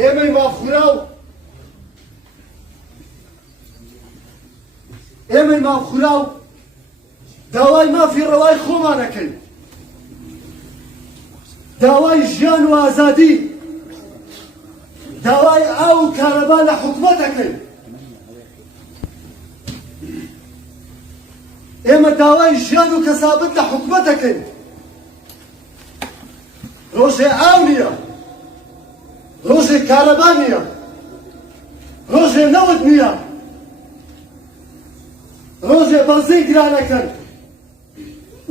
ئێمەی مافخورا و ئێمەی مافخورا و داوای مافی ڕەوای خۆمانەکەین، داوای ژیان و ئازادی، داوای ئاو و کارەبا لە حکومەتەکەین. ئێمە داوای ژیان و کەسابەت لە حکومەتەکەین. ڕۆژێ ئاو نییە، ڕۆژێ کارەبا نییە، ڕۆژێ نەوت نییە، ڕۆژێ بەزەی گرانەکەن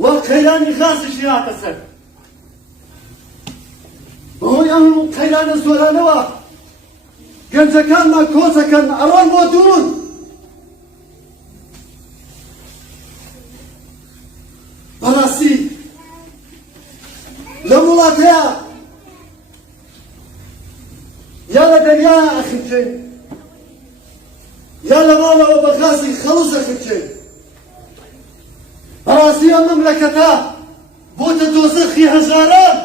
وە قەیرانی غازیشی هاتە سەر. بەهۆی ئەم قەیرانە زۆرانەوە گەنجەکانمان کۆچەکەن ئەڕۆن بۆ دوورون. بەڕاستی لە وڵاتەیە یا لە دەریایە ئەخنکەین یا لە ماڵەوە بە غازی خەڵوز ئەخنکەین. بەڕاستی ئەم مەملەکەتە بۆتە دۆزەخی هەژاران.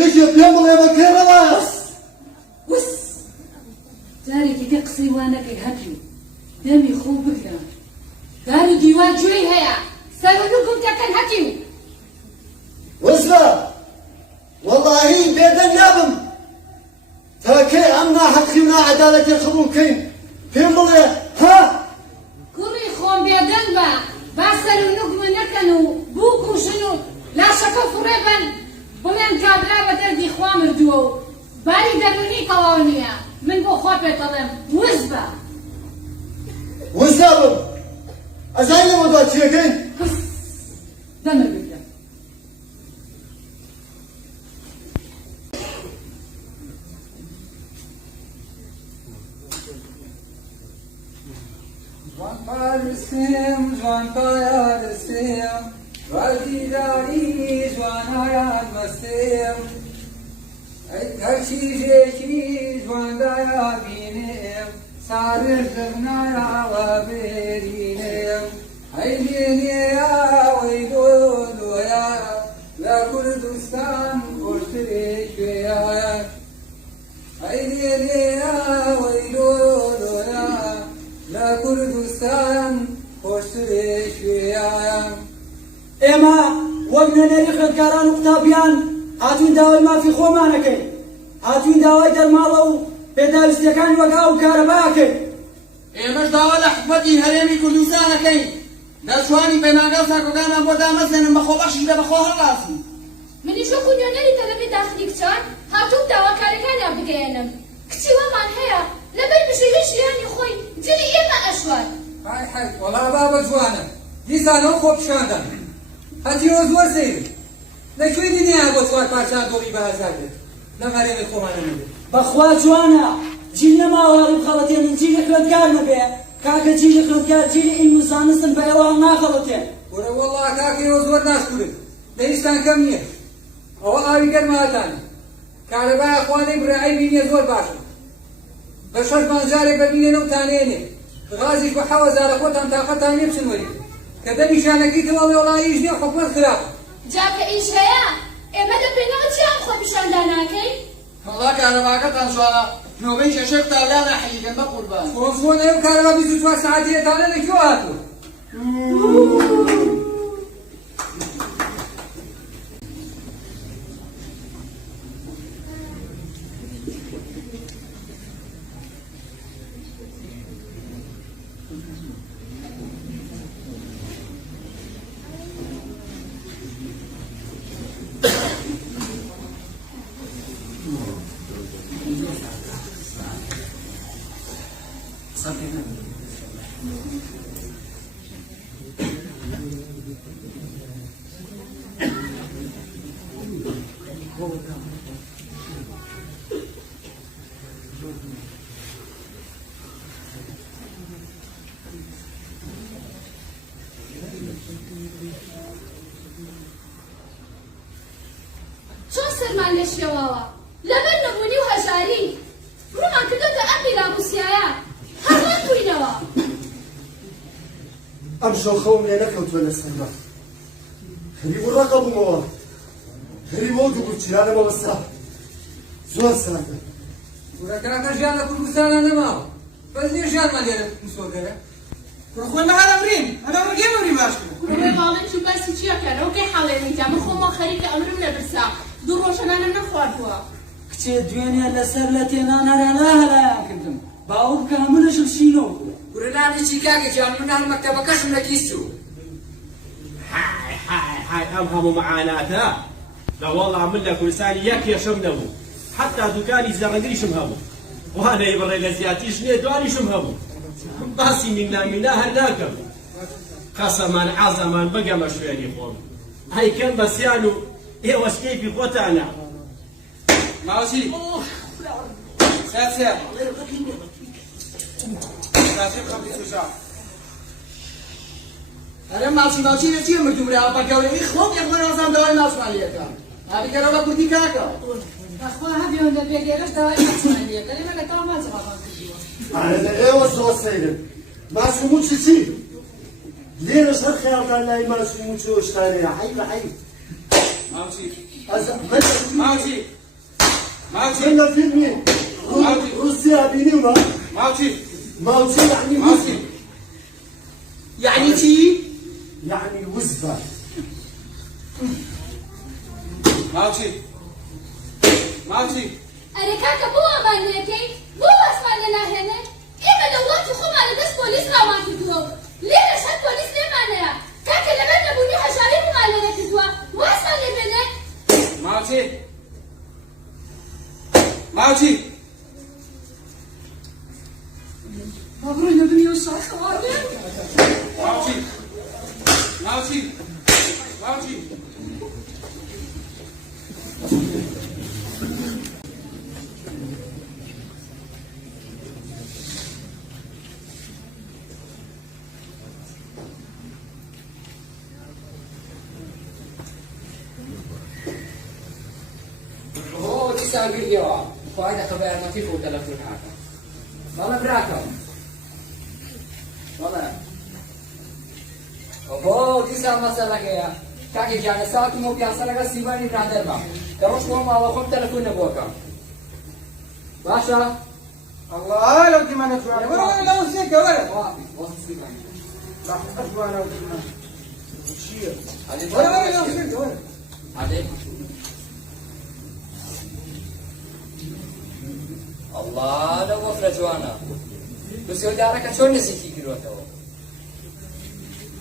یەکێ پێم بڵێ بەکەی ڕەواز وس جارێکی تێ قسەی وا نەکەی هەتیو دەمی خۆ بگرە دار و دیوار گوێی هەیە سەرۆلوگم تەکەن هەتیو. وەزرا وەڵاهی بێدەنگ نابم تاکەی ئەم ناحەقی و ناعەدالەتی قبوڵ بکەین. پێم بڵێ ها کوڕی خۆم بێدەنگ بە با سەرۆلوگمە نەکەن و بوو کوشن و لاشەکە فڕێ بن بڵێن کابرا بە دەردی خوا مردووە و باری دەرونی تەواو نییە. من بۆ خۆ پێ دەڵێم وز بە وز نابم. ئەزای لەوە دا چیەکەین؟ دەمە بگرە. جوان پارسیم جوان پارسیم وەردیداری جوانایان بەستێم هەر چیزێکی جواندایە بینێم سارش دەبنایەوە بێرینێم ئەی لێنێیاوەی دۆدۆیە لە کوردستان خۆشترێ کوێیە ئەی لێنێیاوەی دۆدۆیە لە کوردستان خۆشترێ کوێیە. ئێمە وەک نوێنەری خوێندکاران و قوتابیان هاتوین داوای مافی خۆمانەکەین، هاتوین داوای دەرماڵە و پێداویستیەکانی وەک ئاو و کارەباکەین. ئێمەش داوا لە حکومەتی هەرێمی کوردستانەکەین دەتوانی پەیمانگە و ساکۆکانمان بۆ دامەزێنن بەخۆ بەخشیش لە بەخۆ هەڵاسی. منیش وەکو نوێنەری تەلەبی داخلی کچان هاتووم داواکاریەکانیان بگەێنم. کچی وەمان هەیە لەبەر بژێوی ژیانی خۆی جلی ئێمە ئەشوات. های های وەڵا بابە جوانە دیسانەوە خۆ پیشاندە هەتیەوە زۆر سەیرن لەکوێ دنیا بۆ چوار پارچان دۆڵی بەهەزار بێت لە مەرێمی خۆمانە نەبێت. بەخوا جوانە جیل نەماوەڕی بخەڵەتێنن جیلی خوێندکار نەبێ کاکە جیلی خوێندکار جیلی ئیلم و زانستن بە ئێوە ناخەڵەتێن. وەرە وەڵا کاکەوە زۆر ناشکورن لە هیچتان کەم نییە. ئەوە ئاوی گەرماتانە کارەبایە خوانەی برایی بینێ زۆر باشە بە 6 مانجارێک بەبینێنە و تانێنێ غازیش بە 7,000 خۆتان تاقەتان نییە بچن وەری کە دەمیشانەکەیتەوە وڵاییش نییە حکومەت خراپە. جاکە ئیش هەیە ئێمە دەبێنەوە چیان خۆ پیشاندا ناکەین؟ وەڵا کارەباکەتان جوانە نۆبەی شەشێک تاولانە حەلیگەن بە قوربان. فۆن ئەو کارەبا 24 ساعتیەتانە لەکوێ هاتووە؟ چۆن سەرمان لێ شێواوە لەبەر نەبوونی و هەژاری ڕوومان کردوتە ئەقی لاموسیایە هەمان بووینەوە. ئەم شەو خەوم لێ نەکەوتووە لە سەرما خريب الرقم هو خريب وجه بتشيل أنا ما بصح زور ساكت وركراك ژیان لە کوردستانە نەماوە بەس لێ ژیانمان لێرە مسۆگەرە خۆی مەهارە برین ئەمە ڕگەی مەوری باش کوڕێ باڵێکی باسی چیەکەن ئەو کەی حاڵێنیتا من خۆمە خەریکە ئەمرم لە برسا دوو ڕۆژەنانم نەخواردووە کچێ دوێنێ لەسەر لە تێنان هەرانە هەلایان کردم باوە بکە هەمونەشم شینەوە ورنانێکی کاکێکیان منان مەکتەبەکەشم لە کیسو هاي ئەم هەموو معاناتە لە وەڵا من لە کوردستانی یەک یەشم نەبوو حتا دوکانی زەڕەنگریشم هەبوو وانەی بڕێ لە زیاتیش نێ دوانیشم هەبوو باسی مینامینا هەر ناکەم قەسەمان عەزەمان بگەمە شوێنی خۆم هەیکەم بەسییان و ئێوەش کەیفی خۆتانە ماوچی سێ ئەرە ماچی لە چیە مردومرا بە گەورەی خۆم یەکمە نازام داوای ماچمان لێەکەم ئابیکەرەوە بە کوردی کاکە أخوة هذه ولا بيجي دواء مصنعية قال لي ما لك ما زغران أنا إيه زور سيد ما شو موش شيء ليه نشر خيال كان لا ما شو موش واشتري حي ماوچی ماوشي ماوچی من فيلمي روسيا بيني وما ماوچی ماوشي يعني ماوچی وزبة یعنی چی يعني وزبة ماوچی ئەرێ کاکە بۆ ئەمان لێکەی بۆ واسمان لێ ناهێنێ ئێمە لە وڵاتی خۆمان لەدەست پۆلیس ڕاوان کردووە و لێرەش هەر پۆلیس لێمانەیە کاکە لەبەر نەبوونی هەژاری بمان لێ نەکردووە واسمان لێ بێنێ ماوچی مبروك نبني وصار خوارج ماوچی دیسان گریەوە خۆی دەکە بە یارمەتی خۆ تەلەفۆن هاتە بەڵێ براکەم بەڵێ ئۆ دیسان مەسەلەکەیە کاکی جانە ساعتم و پیاسەرەکە سیوانی برادەرمە دەڕۆژ خۆم ماوە خۆم تەلەفۆن نەبووەکەم باشە الله لو دي ما نتوانى ولا لا وسيك ولا وەخت سیوانی راح أتوانى ولا عادي ولا لا وسيك ولا عادي الله لو وفرة جوانا بس يودارك شون نسيتي كيروتو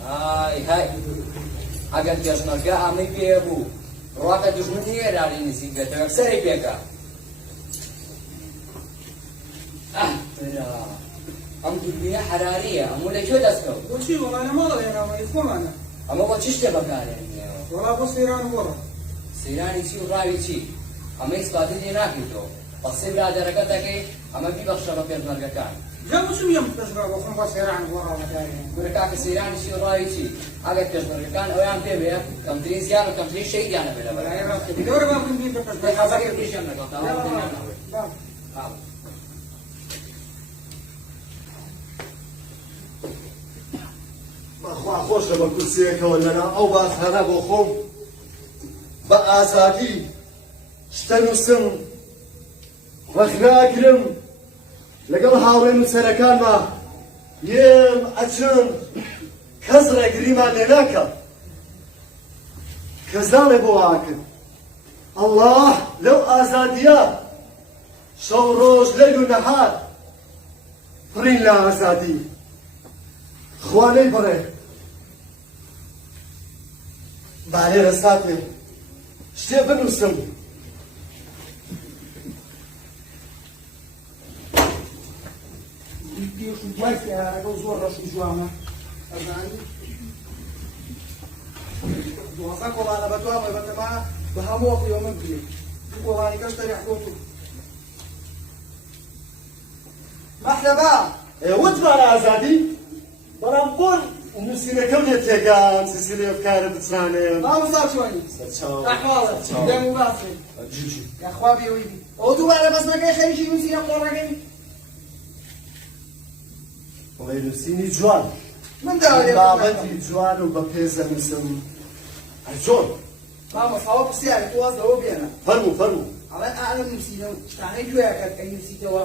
هاي اگر جشنگاه امی بیابو روات دشمنی راری نسید بهتر اکثری بیگا ترى ام دنیا حراریه امو لجو دستو وشي والله أنا ما ضل أنا ما يفهم أنا اما با چیش تبکاره والله بص إيران ورا سیرانی چی و راوی چی اما اثباتی دی نکردو پس برادرکتا که اما بی بخشا با پیغمبرگکان جابوا شو يوم تشرب وخم بص إيران ورا مكاني ورکاک سیرانی چی و راوی چی اگر پیغمبرگکان اویان پی بیا کم ترین زیان و کم ترین شهید یانه بلا لا بلا إيران بدور ما بندين بس ده حسابی پیشم نگاه لا خوا خۆشە بە کورسیەکەوە لەنا ئەو باسهانە بۆ خۆم بە ئازادی شتە نووسم ڕەخناگرم لەگەڵ هاوڕێ نووسەرەکانمە یێم ئەچم کەس ڕێگریمان لێ ناکە کەزاڵێ بۆ واکرد ئەڵڵاه لەو ئازادیە شەو ڕۆژ لەیل و نەهار پڕین لە ئازادی خوانەی بڕێ بالێرە ساتێ شتێ بنووسم وای فێرەکە زۆر ڕەشی جوانە ئەزانی دوازە کۆڵانە بە دوامە بەتەما بە هەموو وەقتیەوە من بێ دوو کۆڵانی کەش تەریح بۆتو مەحلەبا وتمان ئازادی بەڵام بۆن نووسینەکەم لێ تێگان سلسلەیە بکارە بچانێ ما بزار شوانی ئەحواڵە دەم و باسی یاخوا بێوی ئەو دووبارە بەسنەکەی خەریکی نووسینە قۆڕەکەی بڵێ نووسینی جوان من داوای بابەتی جوان و بە پێزە نووسم چۆن مامۆستاوە پرسیارە تۆ وازەوە بێنە فەرموو فەرموو ئەڵێ ئالم نووسینە و شتانەی گوێیەکەت کە نووسیتەوە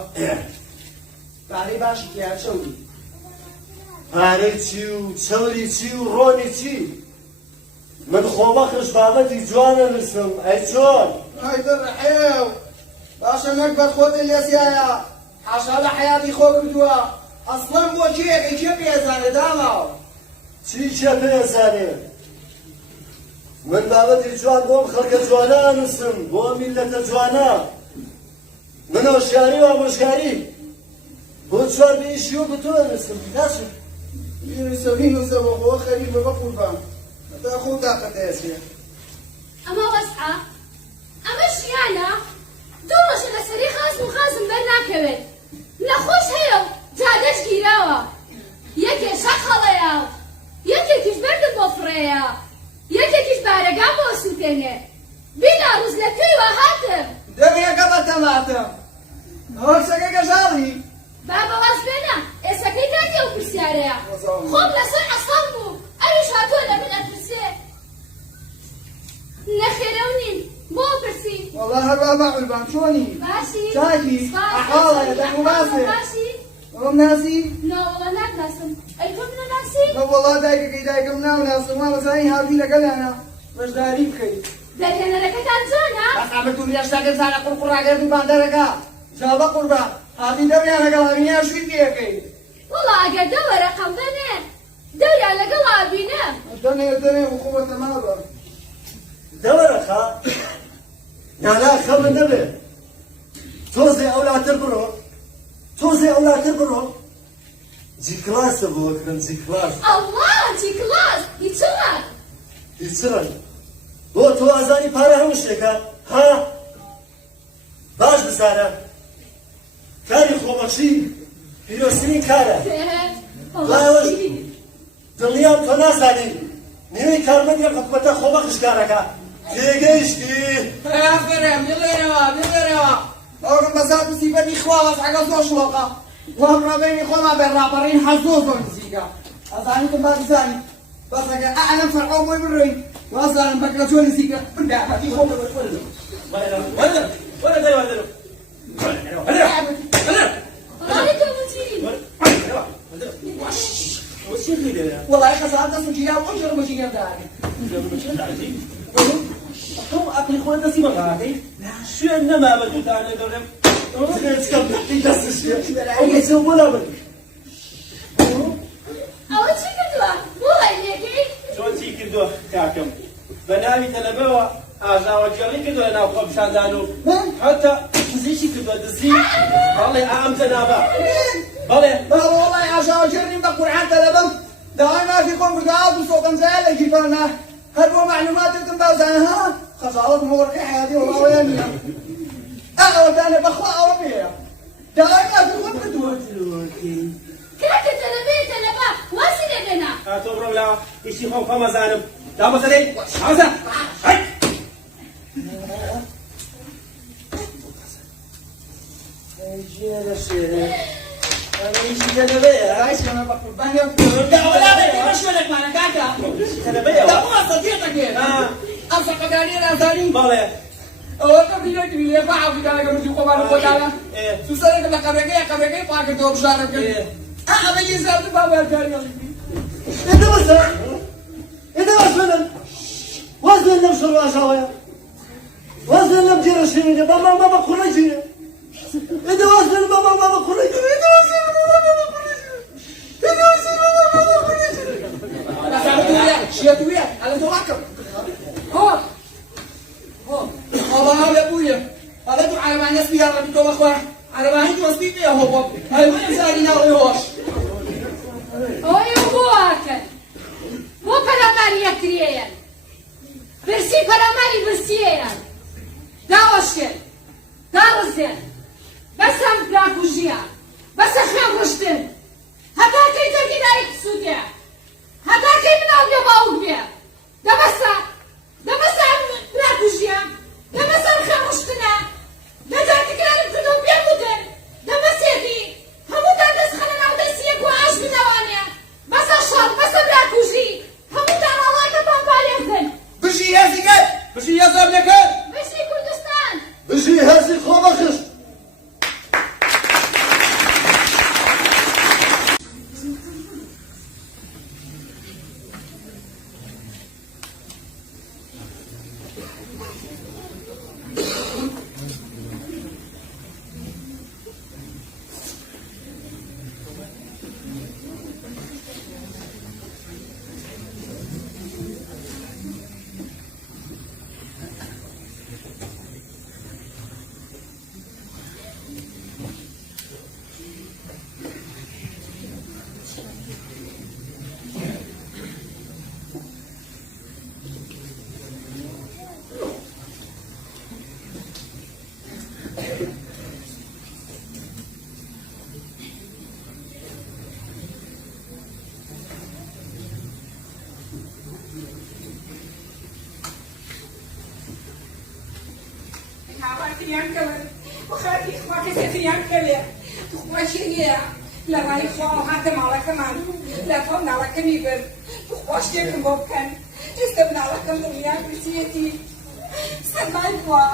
پارەی باشی تیا چەوری پارەی چی و چەوری چی و ڕۆنی چی من خۆمەخش بابەتی جوانە نووسم ئەی چۆن ئەی دڕحێو باشە نەک بەرخۆتە لێسیایە حاشا لە حەیاتی خۆ کردووە ئەسڵەن بۆ چیەکەی چێ پێزانێ داماوە چی چێ پێزانێ من بابەتی جوان بۆم خەڵکە جوانە نووسم بۆ میلەتە جوانە من هۆشیاری و ئامۆژگاری بۆ چوار بێشی و بتۆ نووسم ناچم بینوسە بۆ خۆ خەریک بە قوربان تا خۆ داقەتەیەسێ ئەمە وەسعە ئەمە ژیانە دوو ڕۆژە لەسەری خازم بەر ناکەوێت نەخۆش هەیە و جادەش گیراوە یەکێ شەق هەڵەیە و یەکێکیش بەردم بۆ فڕێیە یەکێکیش بارەگام بۆ سووتێنێ بیلا ڕوز لە کوێوە هاتم دەبێکە بە تەماتم هۆرسەکە گەژاڵی با بەواز بێنە ئێسەکەی کاتێ و پرسیارەیە خۆم لەسەر عەسڵ بوو ئەویش هاتووە لە من ئەپرسێ نەخێرە و نیم بۆ پرسی وەڵا هەروە بە قوربان چۆنی باشی چاکی ئەحاڵە دەنگ و باسێ باشی ئەوم ناسی ناوەڵە ناکناسم ئەی تۆ منە ناسی لە وەڵا دایکەکەی دایکم ناوناسم وازانی هاوی لەگەڵیانە بەشداری بکەیت دەرهێنەرەکەتان جۆنا بەقامە تو هێشتاکە زانە قورقڕاگەرد و باندەرەکە جا بە قوربان هاتی دەوریان لەگەڵ هەمینیان شووی پێەکەی وەڵا ئەگەر دەوە ڕەقەم دەنێ دەوریان لەگەڵ ئابینە دەنێ و خوبەتە ماڵە دەوەرەخە نالا خەمە نەبێ تۆزێ ئەولاتر بڕۆ تۆزێ ئەولاتر بڕۆ جی کلاسە بۆ وەکرم جی کلاس ئەڵڵا جی کلاس هیچوە هیچرن بۆ تۆ ئازانی پارە هەموو شتێکە ها باش بزانە کاری خۆمەچی پیرۆستنی کارە ڵایەوەش دڵنیام تۆ نازانی نوێی کارمەندی حکومەتە خۆمەخش کارەکە تێگەیشتی ئافرێم بڵێرەوە ئەوڕم بەزار مسیبەتی خواڵەس ئەگە زۆر شڵۆقە وام ڕابێنی خۆما بێ ڕاپەڕین حەزۆ زۆر نزیکە ئەزانیتم با بزانی بەس ئەگە ئەعلەم فەرعۆ بۆی بڕۆین وازانم بەکرە چۆن نزیکە بردە هەتی خۆ وەڵی تۆ بچی وەڵای خەزان دەستم گیرا بۆ ژەڕ بەشی گەرداری تۆ ئەقلی خۆت دەستی بەقاکەی شوێن نەما بە دووتانە دەڵێم چکەم دەستشێ ئەوگەچە وەلا بن ئەوە چی کردووە بۆڵی لێکەی چۆن چی کردووە کاکەم بە ناوی تەلەبەوە ئاژاوەگەڕی کردووە لە ناو خۆپشاندان و حتا دزیشی کردووە دزی بەڵێ ئام جەنابە بەڵێ وەڵای ئاژاوەگەڕیم بە قورعان تەلەبەم داوای مافی خۆم کردو ئاو دوو سۆ پەنجەیە لە گیرفانە هەر بۆ معلوماتێکم بازانە ها خەجاڵەت مۆڕەکەی حیاتی وەڵاوەیە نییە ئەوەتانە بەخوا ئەوە پێیە داوای مافی خۆم کردووە کاکە تەلەبە واسی لێبێنە تۆ بڕۆ لە هیچی خۆم خەمەزانم دامەزەرەی حەوزە ژێرە شێرە ئەمەیشی تەلەبەیە ئایسکەمە بە قوربانیە تەلەبەیە ئەم سەقەداری نازانی بەڵێ ئەوە قبلیەکی لێ بەعاوی دانەکە مردی خۆبانە خۆدانە سوسەرێکە لە قەبرەکەی پاکردەوە بژارە کرد ئەمەی زیادە بابەرکاری ئێدە بەسە ئێدە باش بنن واز بێن لەم شەڕ ئاژاوەیە واز بێن لەم جێرە شێرینە بە ماما بە قوڕەجیە ئێدە واز بێن بە ماما بە قوڕەجیە ئێدە واز بێن بە ماما بە قوڕەجیە ئێدە واز بێن بە ماما بە قوڕەجیە شێتویە ئەلە دۆواکەم الله لە بوویە ئەلە دوو عەرەبانە سپی یاڕەبی تۆ بەخوا عەرەبانی دووەسپی پێ هۆ بۆ هەلوەیە زاری ناوەی هۆش ئەوەی بۆ ئاکەن بۆ پەلاماری یەکتریەیەن برسی پەلاماری برسیەیەن داوەشێن داڕزێن بەسەم براکوژیان بەسە خوێن ڕشتن هەتاکەی تەرکی دایک سوودێ هەتاکەی مناڵ بێ باوک بێ دەبەسە براکوژیان دەبەسە خوێن ڕشتنە دەجاتیکارم کردو پێ بودن دەبەسێتی هەمووتان دەستخەنە ناو دەستیەک و ئاش بنەوانێ بەسە شەڕ بەسە براکوژی هەمووتان هەڵاکەتان پارێزن بژ بشی یەزار لەکەر بشی کوردستان بژی هەرزی خۆ بەخش هاواتریان کەون بخاتی خوا کەسێتریان کەوێ توخواشێنە لە ڕای خوا هاتە ماڵەکەمان لە تۆ مناڵەکەمی برد توخوا شتێکم بۆ بکەن ئێستا مناڵەکەم دڵنیا برسیەتی سەرمای خوا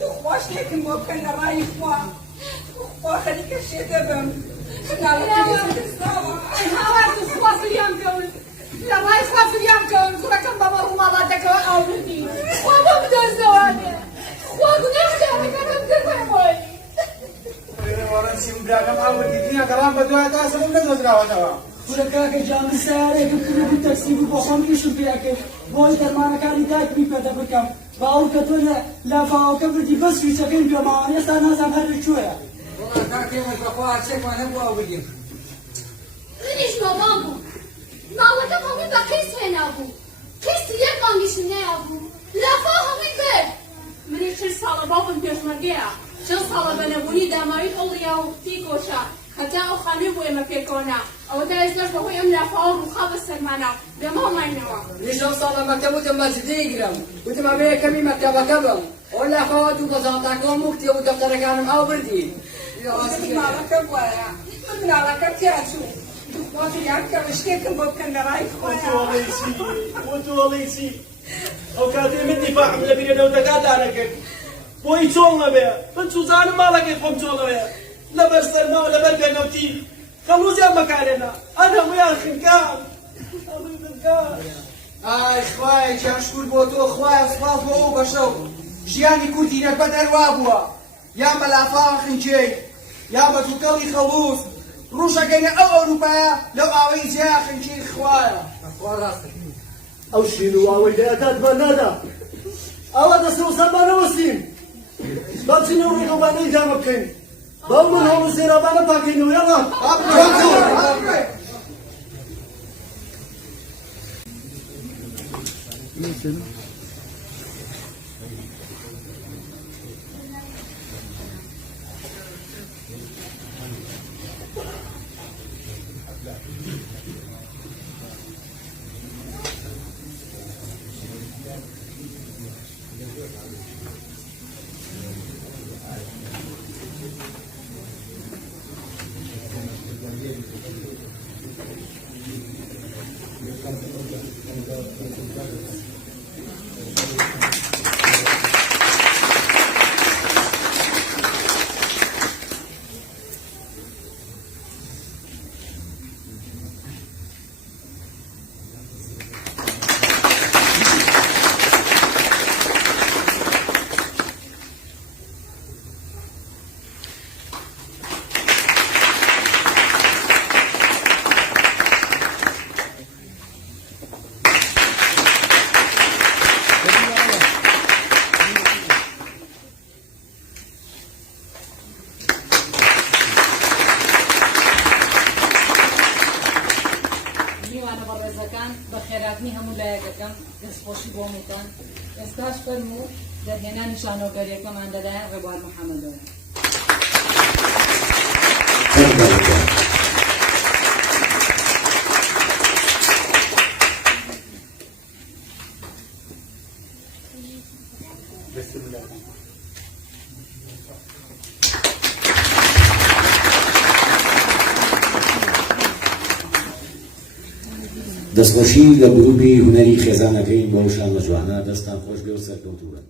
توخوا شتێکم بۆ بکەن لە ڕای خوا توخوا خەریکە شێ دەبم مناڵەکەمی دەستاوە هاوار خوا فریان کەون لە ڕای خوا فریان کەون کوڕەکەم بە بەڕوو ماڵاتەکەەوە ئاوردی خوا بۆ بدۆزەوانێ خوا گوناهکارەکەم کردە خۆی وەڕەنسیم براکەم ئاوردی دنیا گەڵام بە دوای تاسەم نەدۆزراوەتەوە خورە کاکە جامن سیارێکم کردە بوو تەکسی بوو بۆ خۆم ئیشم پێیا کرد بۆی دەرمانەکانی دایکمی پێدە بکەم باوڵ کە تۆ لە لافاوەکە بردی بەس سویچەکەی پێماوە ئێستا نازانم هەر لەکوێیە وەڵا کاکێمەش بەخوا هەرچێکمان هەبوو ئاوردیم منیش بابام بوو ماڵەکەم هەمووی بە کەس هێنا بوو کەسی یەک بانگیشم نەیا بوو لافا هەمووی برد منیش 40 ساڵە باوکم پێشمەرگەیە 40 ساڵە بە نەبوونی داماوی ئەوڵیا و تیکۆشە هەتا ئەو خانووی بۆ ئێمە پێکۆنا ئەوە تا ئێستاش بەهۆی ئەم لافاوە ڕووخا بە سەرمانە دەماڵماینەوە منیش 9 ساڵە مەکتەب وتم مەجدەی گرم وتم ئەبێ یەکەمی مەکتەبەکە بم ئەو لافاوە دوو گەزانتاکەم و کتێب و دەفتەرەکانم ئاو بردی مناڵەکەم وایە من مناڵەکەم تیا چوو توخوا فریان کەوە شتێکم بۆ بکەن لە ڕای خۆیە وتۆڵی چی ئەو کاتێ من دیفاعم لە بیرەنەوتەکاندا نەکرد بۆی چۆڵ نەبێ من چوزانم ماڵەکەی خۆم چۆڵەوەیە لەبەر سەرماوە لەبەر بێنەوتی خەڵوزیان بەکارێنا ئەن هەموویان خنکان هەمووی خنکان ئای خوایە جاشکور بۆ تۆ خوایە سوپاس بۆ ئەو بەشەو ژیانی کوردینەک بە دەروا بووە یان بە لافاوە خنکێی یان بە تووکەڵی خەڵوز ڕوشەکەینە ئەو ئەوروپایە لەو ئاوەی جیا خنکێی خوایە بەخوا ڕاستە ئەو شین و ئاوەی دەیەکاتمان نادا ئەوە دەسە و سەمانەوەستیم باچینە و ڕێگەڵبانەی جامە بکەین باو من هەڵ و سێرابانە پاکەینەوە یاڵا بە خێراتنی هەموو لایەکەکەم دەستخۆشی بۆ موتان ئێستاش فەرموو دەرهێنانی شانۆگەریەکەمان دەدایە ڕێبوار محەممەدەوە دەستخۆشی لە گروپی هونەری خێزانەکەین بۆ شانە جوانە دەستان خۆش بێ و سەرکەوتووە.